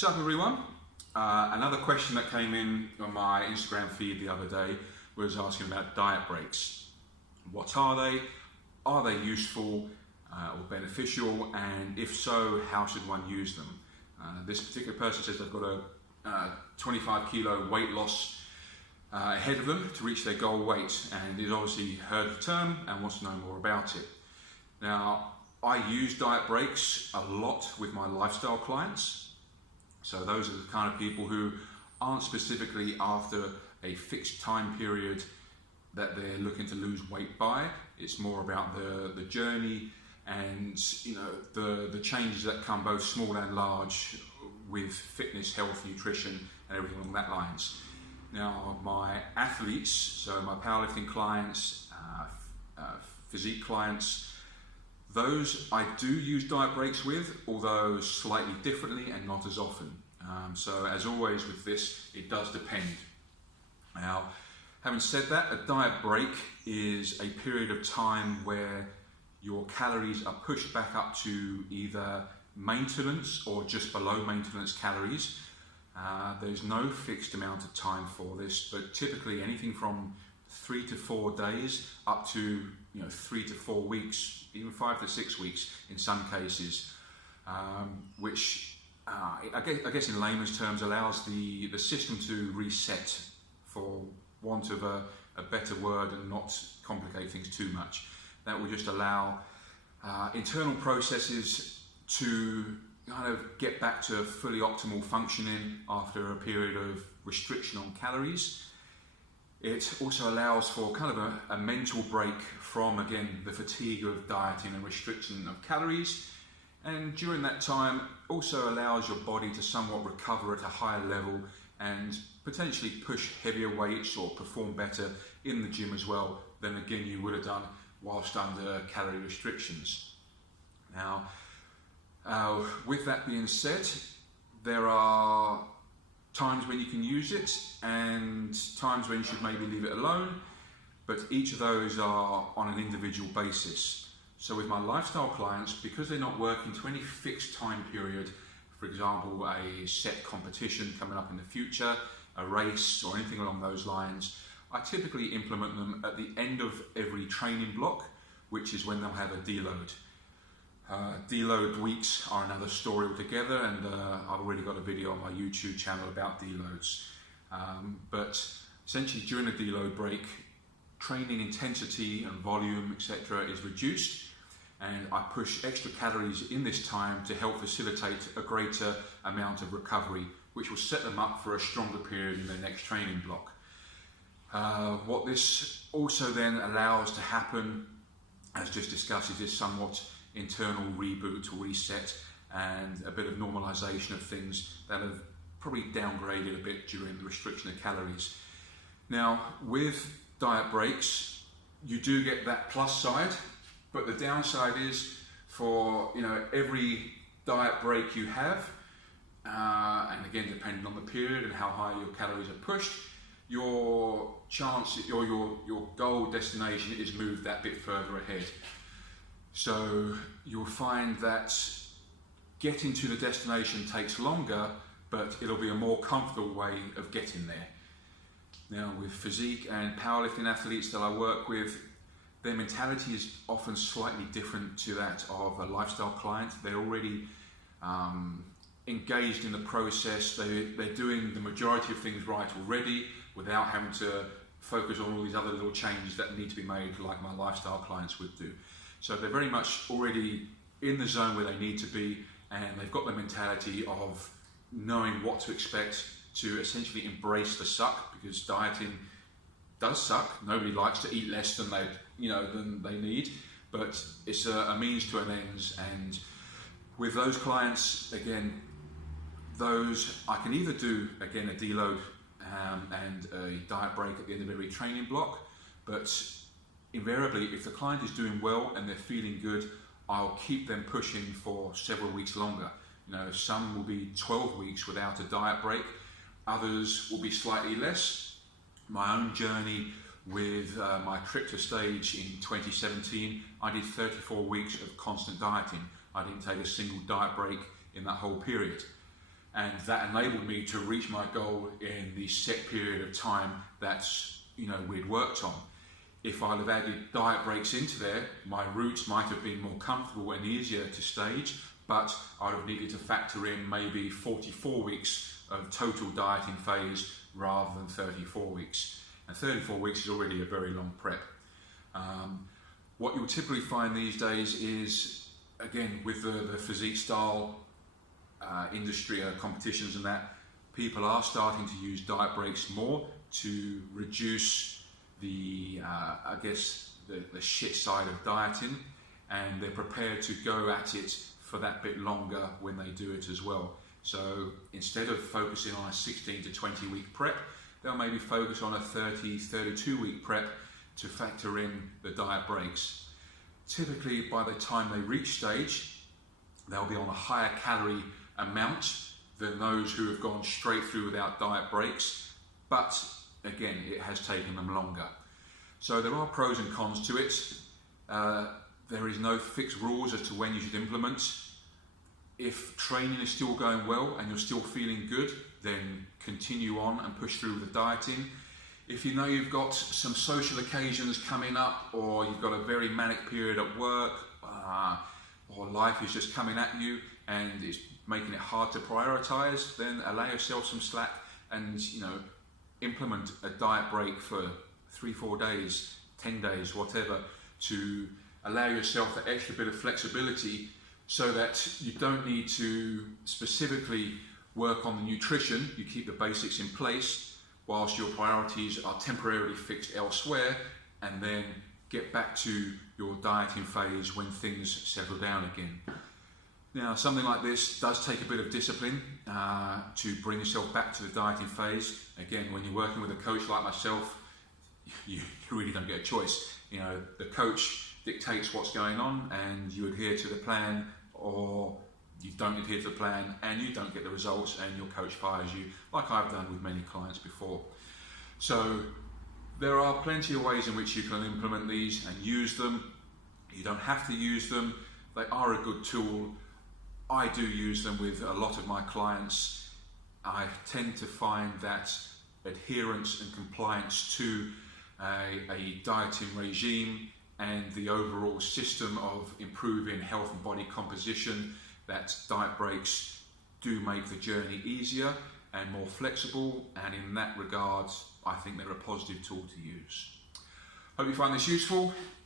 What's up everyone? Another question that came in on my Instagram feed the other day was asking about diet breaks. What are they? Are they useful or beneficial? And if so, how should one use them? This particular person says they've got a 25 kilo weight loss ahead of them to reach their goal weight, and he's obviously heard the term and wants to know more about it. Now, I use diet breaks a lot with my lifestyle clients. So those are the kind of people who aren't specifically after a fixed time period that they're looking to lose weight by. It's more about the journey and the changes that come both small and large with fitness, health, nutrition and everything along that lines. Now my athletes, so my powerlifting clients, physique clients, those I do use diet breaks with, although slightly differently and not as often. So as always with this, it does depend. Now, having said that, a diet break is a period of time where your calories are pushed back up to either maintenance or just below maintenance calories. There's no fixed amount of time for this, but typically anything from 3 to 4 days up to 3 to 4 weeks, even 5 to 6 weeks in some cases, which I guess in layman's terms allows the system to reset, for want of a better word, and not complicate things too much. That will just allow internal processes to kind of get back to fully optimal functioning after a period of restriction on calories. It also allows for kind of a mental break from, again, the fatigue of dieting and restriction of calories. And during that time, also allows your body to somewhat recover at a higher level and potentially push heavier weights or perform better in the gym as well than again you would have done whilst under calorie restrictions. Now, with that being said, there are times when you can use it and times when you should maybe leave it alone, but each of those are on an individual basis. So with my lifestyle clients, because they're not working to any fixed time period, for example a set competition coming up in the future, a race or anything along those lines, I typically implement them at the end of every training block, which is when they'll have a deload. Deload weeks are another story altogether, and I've already got a video on my YouTube channel about deloads. But essentially during a deload break, training intensity and volume, etc. is reduced, and I push extra calories in this time to help facilitate a greater amount of recovery, which will set them up for a stronger period in their next training block. What this also then allows to happen, as just discussed, is this somewhat internal reboot or reset and a bit of normalization of things that have probably downgraded a bit during the restriction of calories. Now, with diet breaks, you do get that plus side, but the downside is for every diet break you have, and again depending on the period and how high your calories are pushed, your chance or your goal destination is moved that bit further ahead. So you'll find that getting to the destination takes longer, but it'll be a more comfortable way of getting there. Now with physique and powerlifting athletes that I work with, their mentality is often slightly different to that of a lifestyle client. They're already engaged in the process. They're doing the majority of things right already without having to focus on all these other little changes that need to be made like my lifestyle clients would do. So they're very much already in the zone where they need to be, and they've got the mentality of knowing what to expect, to essentially embrace the suck, because dieting does suck. Nobody likes to eat less than they need, but it's a means to an end. And with those clients, again, those I can either do again a deload and a diet break at the end of every training block, but invariably if the client is doing well and they're feeling good, I'll keep them pushing for several weeks longer. Some will be 12 weeks without a diet break, others will be slightly less. My own journey with my trip to stage in 2017, I did 34 weeks of constant dieting. I didn't take a single diet break in that whole period. and that enabled me to reach my goal in the set period of time that we'd worked on. If I'd have added diet breaks into there, my routes might have been more comfortable and easier to stage, but I'd have needed to factor in maybe 44 weeks of total dieting phase rather than 34 weeks. And 34 weeks is already a very long prep. What you'll typically find these days is, again, with the physique style industry competitions and that, people are starting to use diet breaks more to reduce the shit side of dieting, and they're prepared to go at it for that bit longer when they do it as well. So instead of focusing on a 16 to 20 week prep, they'll maybe focus on a 32 week prep to factor in the diet breaks. Typically by the time they reach stage, they'll be on a higher calorie amount than those who have gone straight through without diet breaks, but again, it has taken them longer. So there are pros and cons to it. There is no fixed rules as to when you should implement. If training is still going well and you're still feeling good, then continue on and push through with the dieting. If you know you've got some social occasions coming up, or you've got a very manic period at work, or life is just coming at you and it's making it hard to prioritize, then allow yourself some slack and implement a diet break for 3-4 days, 10 days, whatever, to allow yourself that extra bit of flexibility so that you don't need to specifically work on the nutrition. You keep the basics in place whilst your priorities are temporarily fixed elsewhere, and then get back to your dieting phase when things settle down again. Now, something like this does take a bit of discipline to bring yourself back to the dieting phase. Again, when you're working with a coach like myself, you really don't get a choice. The coach dictates what's going on and you adhere to the plan, or you don't adhere to the plan and you don't get the results and your coach fires you, like I've done with many clients before. So there are plenty of ways in which you can implement these and use them. You don't have to use them. They are a good tool. I do use them with a lot of my clients. I tend to find that adherence and compliance to a dieting regime and the overall system of improving health and body composition, that diet breaks do make the journey easier and more flexible, and in that regard I think they're a positive tool to use. Hope you find this useful.